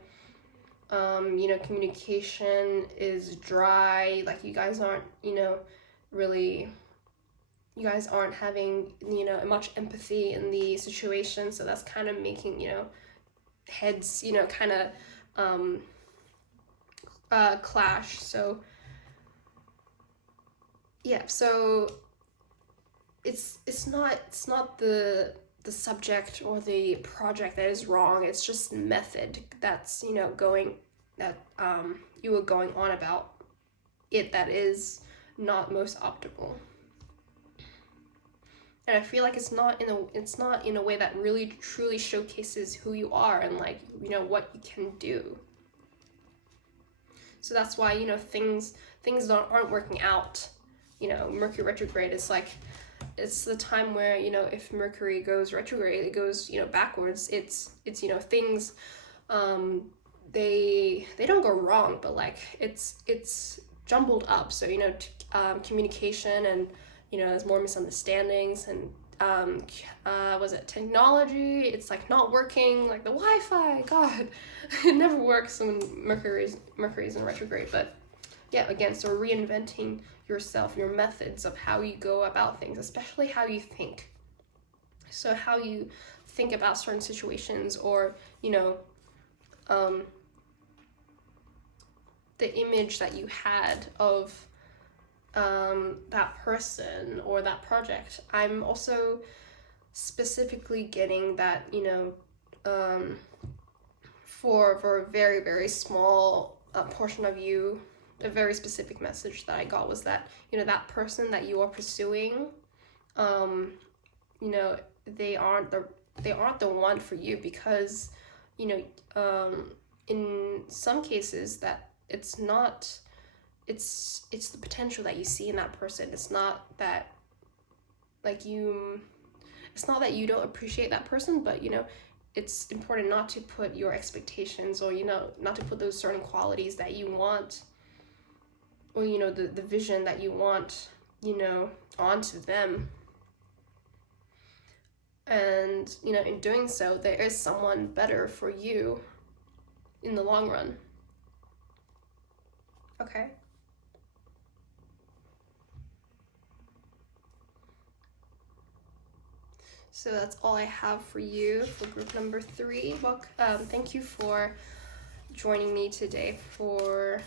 communication is dry, like you guys aren't, you know, really, you guys aren't having, you know, much empathy in the situation. So that's kind of making, you know, heads, you know, kind of clash. So yeah, so it's not the subject or the project that is wrong. It's just the method that's, you know, you were going on about it that is not most optimal. And I feel like it's not in a way that really truly showcases who you are and, like, you know, what you can do. So that's why, you know, things aren't working out. You know, Mercury retrograde is like, it's the time where, you know, if Mercury goes retrograde, it goes, you know, backwards. It's you know, things they don't go wrong, but like it's jumbled up. So, you know, communication, and, you know, there's more misunderstandings, and was it technology? It's like not working, like the Wi-Fi, God, it never works when Mercury's in retrograde. But yeah, again, so reinventing yourself, your methods of how you go about things, especially how you think. So how you think about certain situations, or, you know, the image that you had of that person or that project. I'm also specifically getting that, you know, for a very, very small portion of you, a very specific message that I got was that, you know, that person that you are pursuing, you know, they aren't the one for you, because, you know, in some cases that it's the potential that you see in that person. It's not that you don't appreciate that person, but, you know, it's important not to put your expectations, or, you know, not to put those certain qualities that you want, or, you know, the vision that you want, you know, onto them. And, you know, in doing so, there is someone better for you in the long run. Okay? So that's all I have for you for group number 3. Well, thank you for joining me today for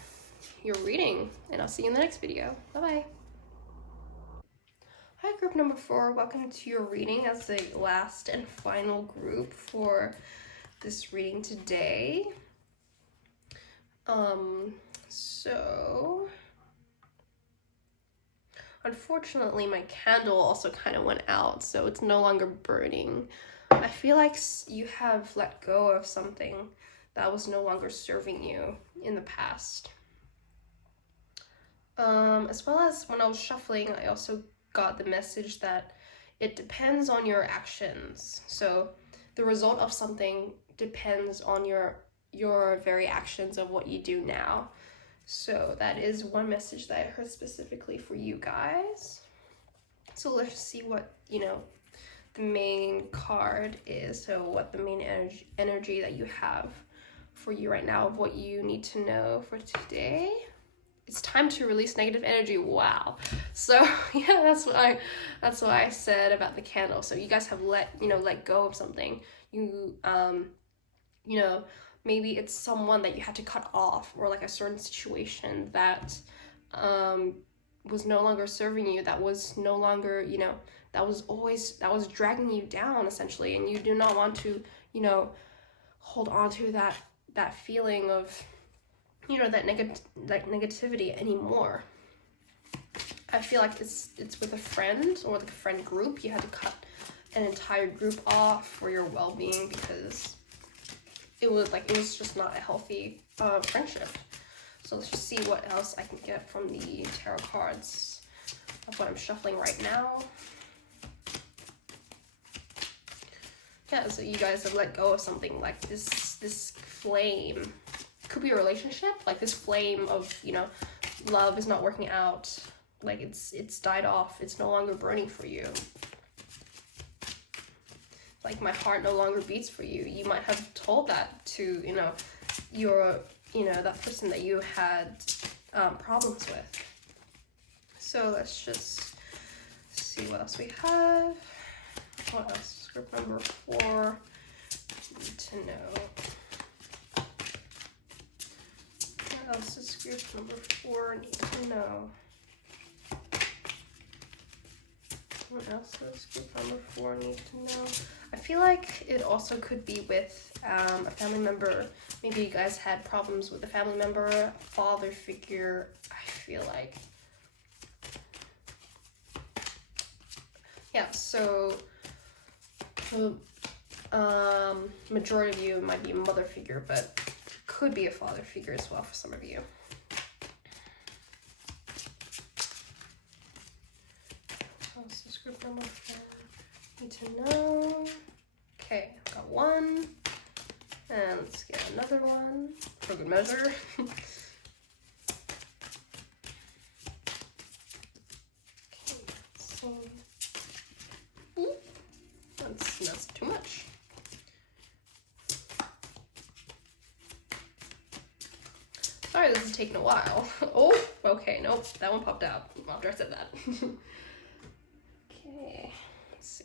your reading, and I'll see you in the next video. Bye-bye. Hi, group number 4. Welcome to your reading as the last and final group for this reading today. So unfortunately, my candle also kind of went out, so it's no longer burning. I feel like you have let go of something that was no longer serving you in the past. As well as when I was shuffling, I also got the message that it depends on your actions. So the result of something depends on your very actions of what you do now. So that is one message that I heard specifically for you guys. So let's see what, you know, the main card is. So what the main energy that you have for you right now, of what you need to know for today. It's time to release negative energy. Wow. So yeah, that's what I said about the candle. So you guys have let go of something. You know, maybe it's someone that you had to cut off, or like a certain situation that was no longer serving you, that was no longer, you know, that was dragging you down essentially, and you do not want to, you know, hold on to that feeling of, you know, that negativity anymore. I feel like it's with a friend or with a friend group. You had to cut an entire group off for your well-being, because it was just not a healthy friendship. So let's just see what else I can get from the tarot cards of what I'm shuffling right now. Yeah, so you guys have let go of something, like this flame. Could be a relationship, like this flame of, you know, love is not working out, like it's died off, it's no longer burning for you. Like, my heart no longer beats for you. You might have told that to, you know, that person that you had problems with. So let's just see what else we have. What else? Group number 4. Need to know. What else does group number 4 need to know? What else does group number 4 need to know? I feel like it also could be with a family member. Maybe you guys had problems with a family member, father figure, I feel like. Yeah, so the majority of you might be a mother figure, but could be a father figure as well for some of you. This is group number 4. Need to know. Okay, got one. And let's get another one for good measure. That's too much. Sorry, this is taking a while. Oh, okay, nope, that one popped out after I said that. Okay, let's see.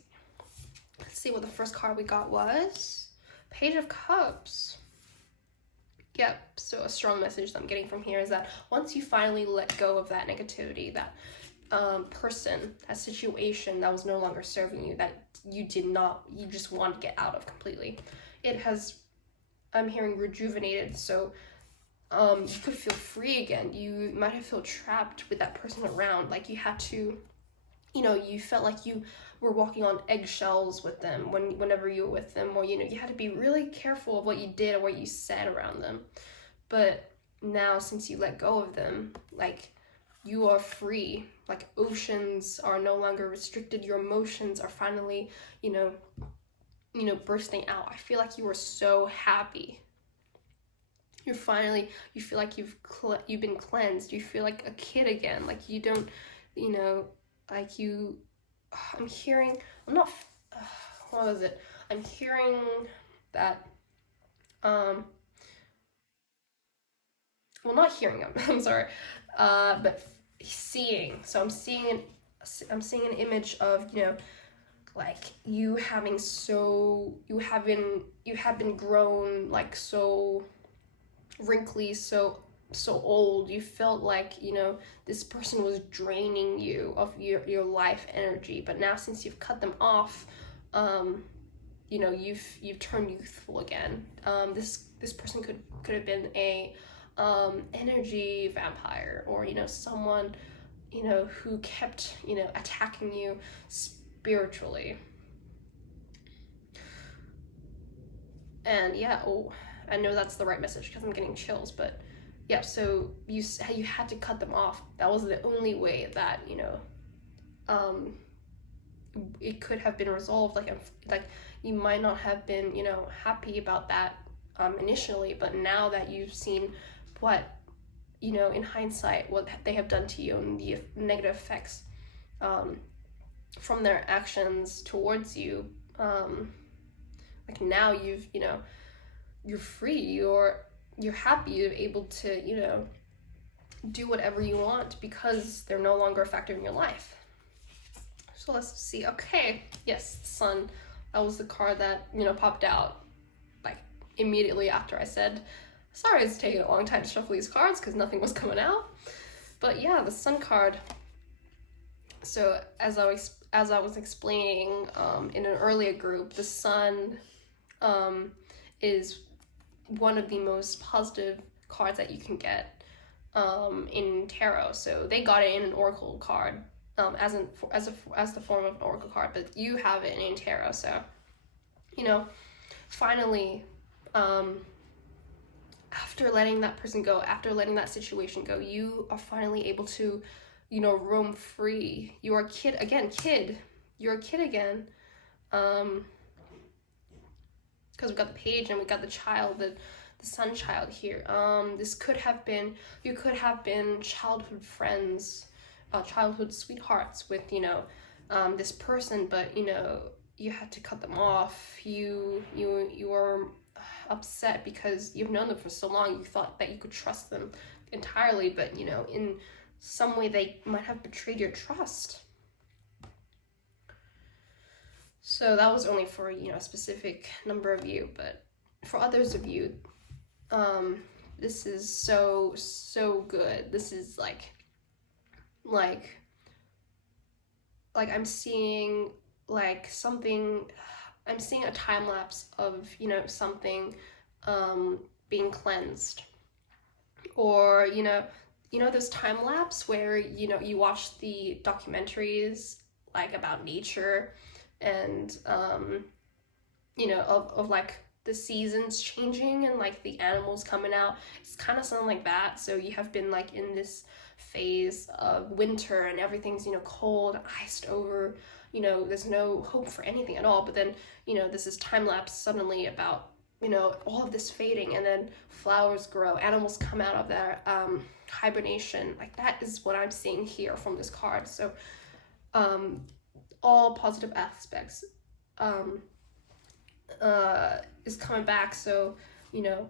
Let's see what the first card we got was. Page of Cups. Yep, so a strong message that I'm getting from here is that once you finally let go of that negativity, that person, that situation that was no longer serving you, that you just want to get out of completely, it has, I'm hearing, rejuvenated. So you could feel free again. You might have felt trapped with that person around, like you had to, you felt like you were walking on eggshells with them whenever you were with them, or you had to be really careful of what you did or what you said around them. But now, since you let go of them, like, you are free. Like, oceans are no longer restricted. Your emotions are finally, bursting out. I feel like you are so happy. You feel like you've been cleansed. You feel like a kid again. Like, you don't, like you, I'm hearing, I'm not, what was it? I'm hearing that, well, not hearing them, I'm sorry, but seeing. So I'm seeing an image of, like you have been grown, like, so wrinkly, so old. You felt like, this person was draining you of your life energy, but now, since you've cut them off, you've turned youthful again. This person could have been a energy vampire, or someone who kept attacking you spiritually. And yeah, I know that's the right message because I'm getting chills, but yeah, so you had to cut them off. That was the only way that it could have been resolved. Like you might not have been happy about that initially, but now that you've seen what in hindsight what they have done to you and the negative effects from their actions towards you, like now you're free, you're happy, you're able to do whatever you want because they're no longer a factor in your life. So let's see. Okay, yes, Sun. That was the card that popped out like immediately after I said sorry it's taking a long time to shuffle these cards because nothing was coming out. But yeah, the Sun card. So as I was explaining in an earlier group, the Sun is one of the most positive cards that you can get in tarot. So they got it in an oracle card as the form of an oracle card, but you have it in tarot. So finally, after letting that person go, after letting that situation go, you are finally able to roam free. You are a kid again. You're a kid again. Because we got the page and we got the child, the Sun child here. You could have been childhood friends, childhood sweethearts with this person, but you had to cut them off. You were upset because you've known them for so long. You thought that you could trust them entirely, but in some way they might have betrayed your trust. So that was only for a specific number of you, but for others of you, this is so good. This is like I'm seeing like something. I'm seeing a time lapse of something being cleansed, or those time lapse where you watch the documentaries like about nature and of like the seasons changing and like the animals coming out. It's kind of something like that. So you have been like in this phase of winter and everything's cold, iced over, there's no hope for anything at all, but then this is time lapse suddenly about all of this fading, and then flowers grow, animals come out of their hibernation. Like that is what I'm seeing here from this card. So all positive aspects. is coming back. So, you know,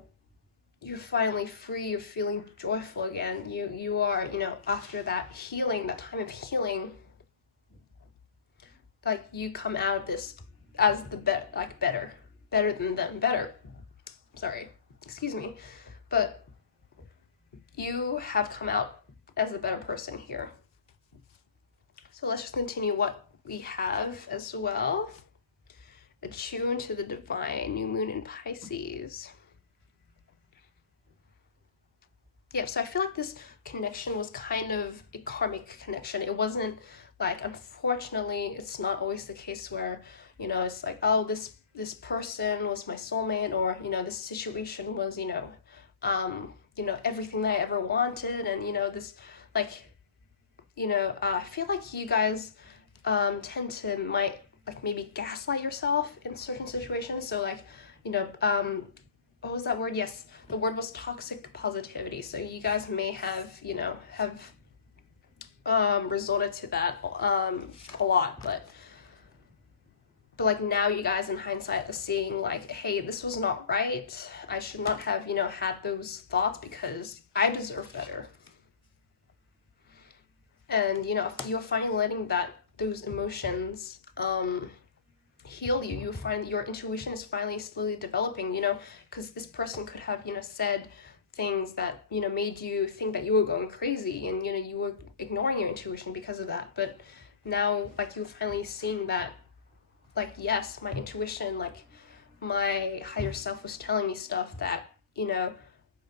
you're finally free, you're feeling joyful again. You are, you know, after that healing, that time of healing, like you come out of this as the better than them, better. Sorry, excuse me, but you have come out as a better person here. So let's just continue what we have as well. Attuned to the divine, new moon in Pisces. Yeah, so I feel like this connection was kind of a karmic connection. It wasn't like, unfortunately, it's not always the case where, you know, it's like, oh, this person was my soulmate, or, you know, this situation was, you know, everything that I ever wanted, and, you know, this, like, you know, I feel like you guys tend to might like maybe gaslight yourself in certain situations. So like, you know, what was that word? Yes, the word was toxic positivity. So you guys may have, you know, resorted to that a lot, but like now you guys in hindsight are seeing like, hey, this was not right. I should not have, you know, had those thoughts because I deserve better. And, you know, if you're finally letting those emotions heal you, you find your intuition is finally slowly developing, you know, because this person could have, you know, said things that, you know, made you think that you were going crazy, and, you know, you were ignoring your intuition because of that. But now, like, you're finally seeing that, like, yes, my intuition, like, my higher self was telling me stuff that, you know,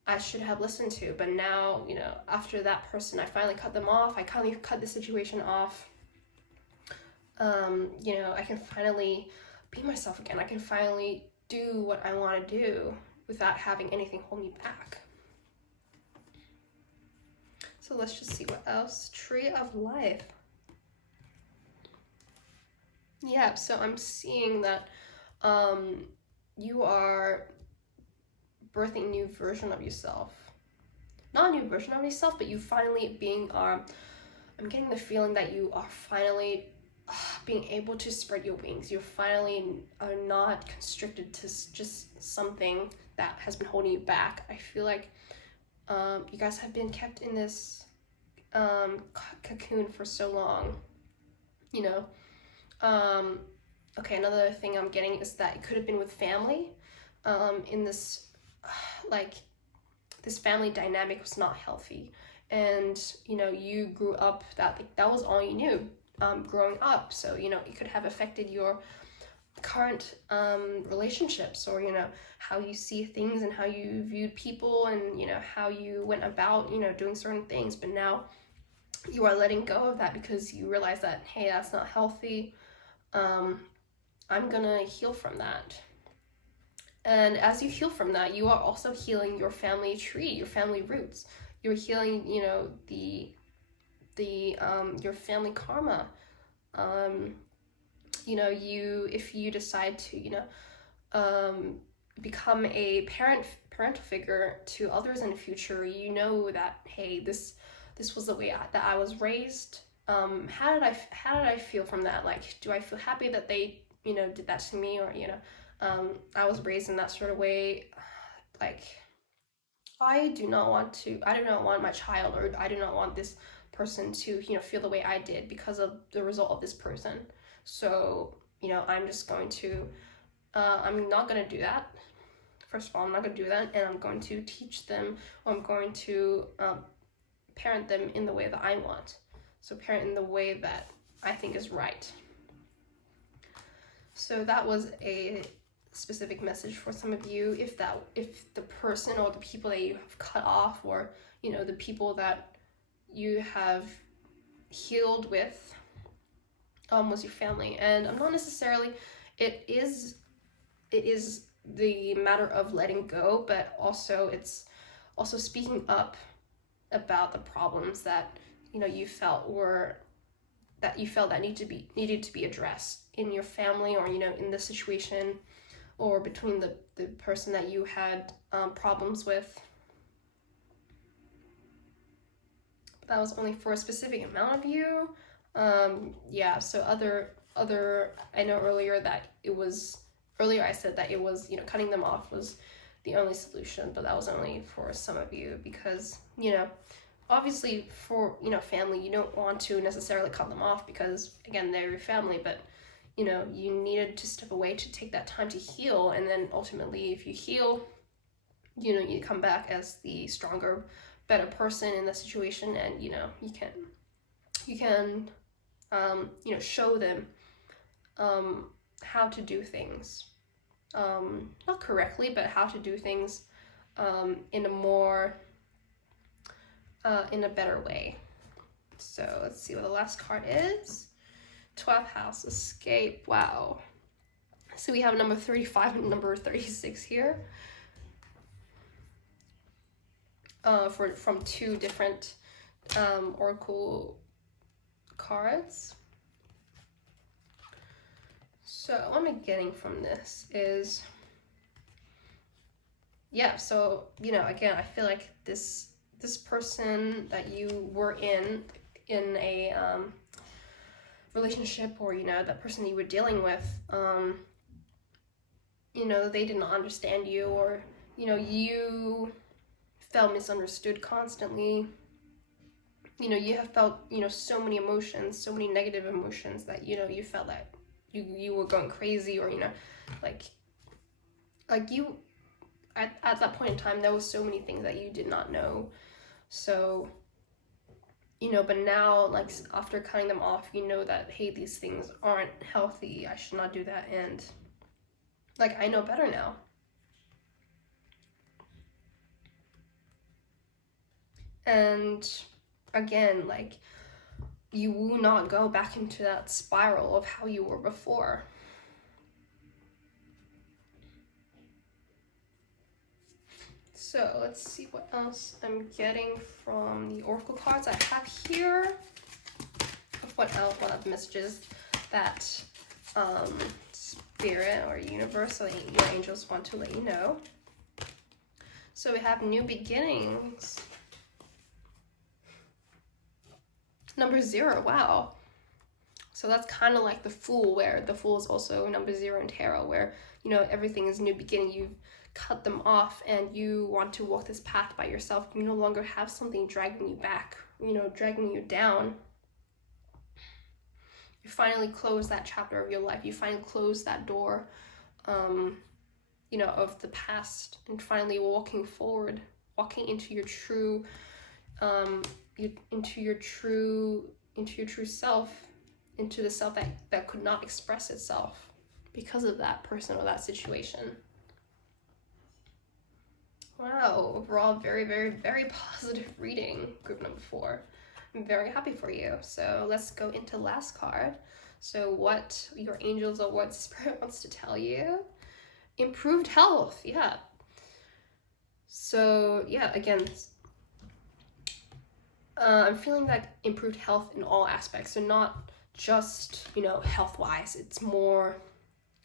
I should have listened to. But now, you know, after that person, I finally cut them off. I finally cut the situation off. You know, I can finally be myself again. I can finally do what I want to do without having anything hold me back. So let's just see what else. Tree of Life. Yeah, so I'm seeing that you are birthing a new version of yourself. Not a new version of yourself, but you finally being, I'm getting the feeling that you are finally being able to spread your wings. You finally are not constricted to just something that has been holding you back. I feel like you guys have been kept in this cocoon for so long, you know. Okay, another thing I'm getting is that it could have been with family. In this, like, this family dynamic was not healthy, and, you know, you grew up that was all you knew growing up. So, you know, it could have affected your current relationships, or, you know, how you see things and how you viewed people, and, you know, how you went about, you know, doing certain things. But now you are letting go of that because you realize that, hey, that's not healthy. I'm gonna heal from that. And as you heal from that, you are also healing your family tree, your family roots. You're healing, you know, your family karma. You know, if you decide to, you know, become a parental figure to others in the future, you know that, hey, this was the way that I was raised. How did I feel from that? Like, do I feel happy that they, you know, did that to me? Or, you know, I was raised in that sort of way. Like, I do not want my child, or I do not want this person to, you know, feel the way I did because of the result of this person. So, you know, I'm just going to, I'm not going to do that. First of all, I'm not going to do that, and I'm going to teach them, or I'm going to parent them in the way that I want. So parent in the way that I think is right. So that was a specific message for some of you. If the person or the people that you have cut off, or, you know, the people that you have healed with was your family. And I'm not necessarily, it is the matter of letting go, but also it's also speaking up about the problems that, you know, you felt that needed to be addressed in your family, or, you know, in the situation, or between the person that you had problems with. But that was only for a specific amount of you. Yeah, so other I know earlier that it was earlier I said that it was, cutting them off was the only solution, but that was only for some of you because, obviously for, family, you don't want to necessarily cut them off because, again, they're your family, but, you needed to step away to take that time to heal. And then ultimately, if you heal, you come back as the stronger, better person in the situation, and, you can, show them how to do things, not correctly, but how to do things in a more, in a better way. So let's see what the last card is. 12th house, escape. Wow. So we have number 35 and number 36 here. From two different oracle cards. So what I'm getting from this is, yeah, so, again, I feel like this person that you were in a relationship, or, that person you were dealing with, they did not understand you, or, you felt misunderstood constantly. You have felt, so many emotions, so many negative emotions that, you felt that you were going crazy, or, like you, at that point in time, there was so many things that you did not know. So, but now, like, after cutting them off, that, hey, these things aren't healthy, I should not do that, and, like, I know better now. And again, like, you will not go back into that spiral of how you were before. So let's see what else I'm getting from the oracle cards I have here. What else? What other messages that spirit or universe or your angels want to let you know? So we have new beginnings. Number 0, wow. So that's kind of like the Fool, where the Fool is also number 0 in tarot, where, everything is new beginning. You've cut them off and you want to walk this path by yourself. You no longer have something dragging you back, dragging you down. You finally close that chapter of your life. You finally close that door, of the past, and finally walking forward, walking into your true, into your true self, into the self that could not express itself because of that person or that situation. Wow, overall, very, very, very positive reading, group number 4. I'm very happy for you. So let's go into last card. So what your angels or what spirit wants to tell you. Improved health, yeah. So yeah, again, I'm feeling that improved health in all aspects. So not just, health-wise. It's more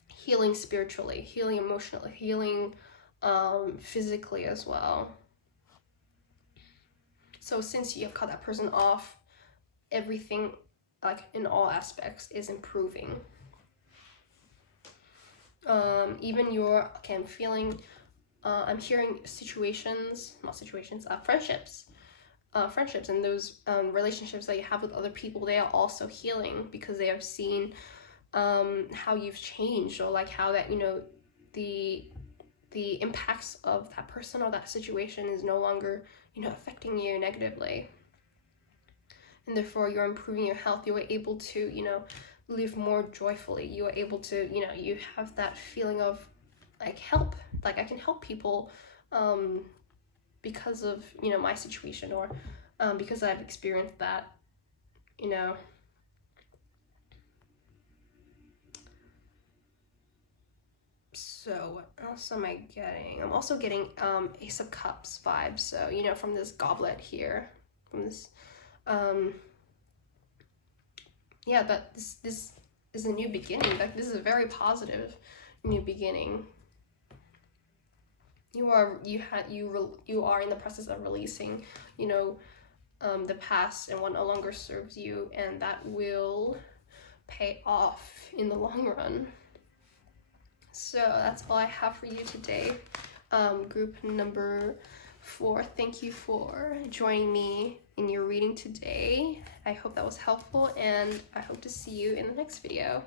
healing spiritually, healing emotionally, healing physically as well. So since you have cut that person off, everything, like, in all aspects is improving. Even your, okay, I'm feeling, I'm hearing friendships, and those relationships that you have with other people, they are also healing because they have seen how you've changed, or like how that, the impacts of that person or that situation is no longer, affecting you negatively. And therefore you're improving your health. You are able to, live more joyfully. You are able to, you have that feeling of like help, like I can help people because of, my situation, or because I've experienced that, So what else am I getting? I'm also getting Ace of Cups vibes. So, from this goblet here, from this, yeah, but this is a new beginning. Like, this is a very positive new beginning. You are in the process of releasing, the past and what no longer serves you, and that will pay off in the long run. So that's all I have for you today. Group number 4, thank you for joining me in your reading today. I hope that was helpful, and I hope to see you in the next video.